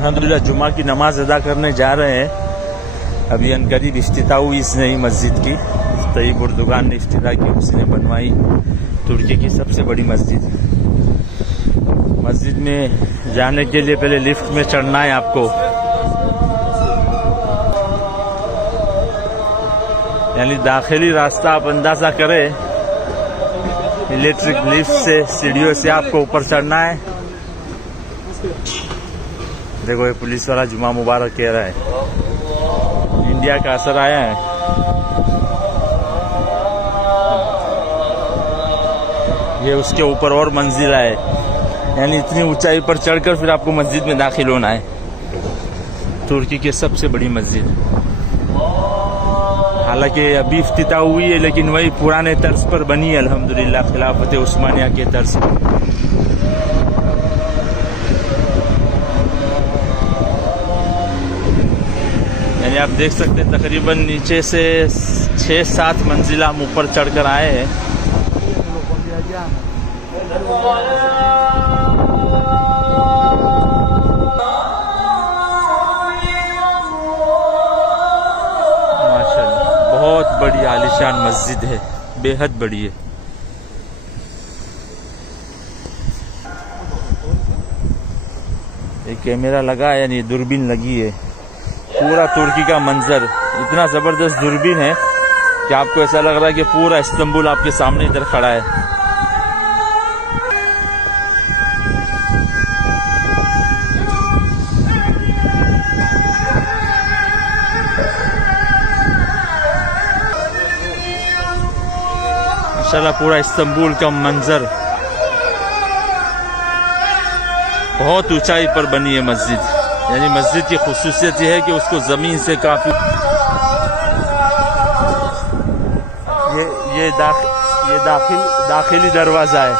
अल्हम्दुलिल्लाह जुमा की नमाज अदा करने जा रहे हैं। अभी अनकरीब इफ्तिताह हुई इस नई मस्जिद की। तैयब उर्दुगान ने इफ्तिताह की, उसने बनवाई तुर्की की सबसे बड़ी मस्जिद। मस्जिद में जाने के लिए पहले लिफ्ट में चढ़ना है आपको, यानी दाखिली रास्ता आप अंदाजा करें। इलेक्ट्रिक लिफ्ट से सीढ़ियों से आपको ऊपर चढ़ना है। देखो ये पुलिस वाला जुमा मुबारक कह रहा है। इंडिया का असर आया है। ये उसके ऊपर और मंजिला है, यानी इतनी ऊंचाई पर चढ़कर फिर आपको मस्जिद में दाखिल होना है। तुर्की की सबसे बड़ी मस्जिद, हालांकि अभी इफ्तिताह हुई है लेकिन वही पुराने तर्ज पर बनी है अल्हम्दुलिल्लाह, खिलाफत उस्मानिया के तर्ज पर। यानी आप देख सकते हैं तकरीबन नीचे से 6-7 मंजिला हम ऊपर चढ़कर आए हैं। बहुत बड़ी आलीशान मस्जिद है, बेहद बड़ी है। एक कैमरा लगा है, यानी दूरबीन लगी है। पूरा तुर्की का मंजर, इतना जबरदस्त दूरबीन है कि आपको ऐसा लग रहा है कि पूरा इस्तांबुल आपके सामने इधर खड़ा है। माशाल्लाह पूरा इस्तांबुल का मंजर। बहुत ऊंचाई पर बनी है मस्जिद, यानी मस्जिद की खुसूसियत यह है कि उसको जमीन से काफी ये दाखिली दरवाजा है।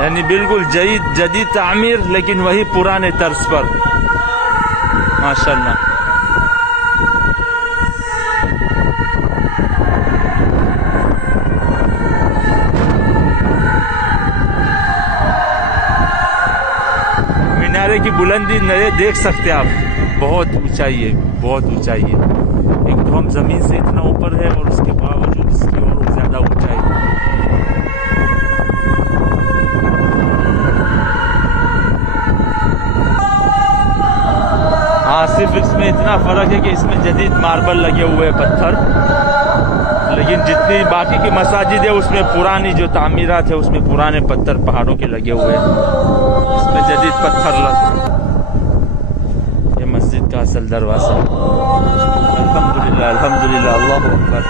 यानी बिल्कुल जदीद तामीर, लेकिन वही पुराने तर्ज पर। माशाल्लाह मीनारे की बुलंदी देख सकते हैं आप, बहुत ऊंचाई है, बहुत ऊंचाई है। एक तो हम जमीन से इतना ऊपर है और उसके बावजूद इसकी और ज्यादा ऊंचाई है। हाँ, सिर्फ इसमें इतना फर्क है कि इसमें जदीद मार्बल लगे हुए हैं, पत्थर, लेकिन जितनी बाकी की मसाजिद है उसमें पुरानी जो तामीरात है उसमें पुराने पत्थर पहाड़ों के लगे हुए हैं, इसमें जदीद पत्थर लगे। ये मस्जिद का असल दरवाजा। अल्हम्दुलिल्लाह, अल्हम्दुलिल्लाह, अल्लाहु अकबर।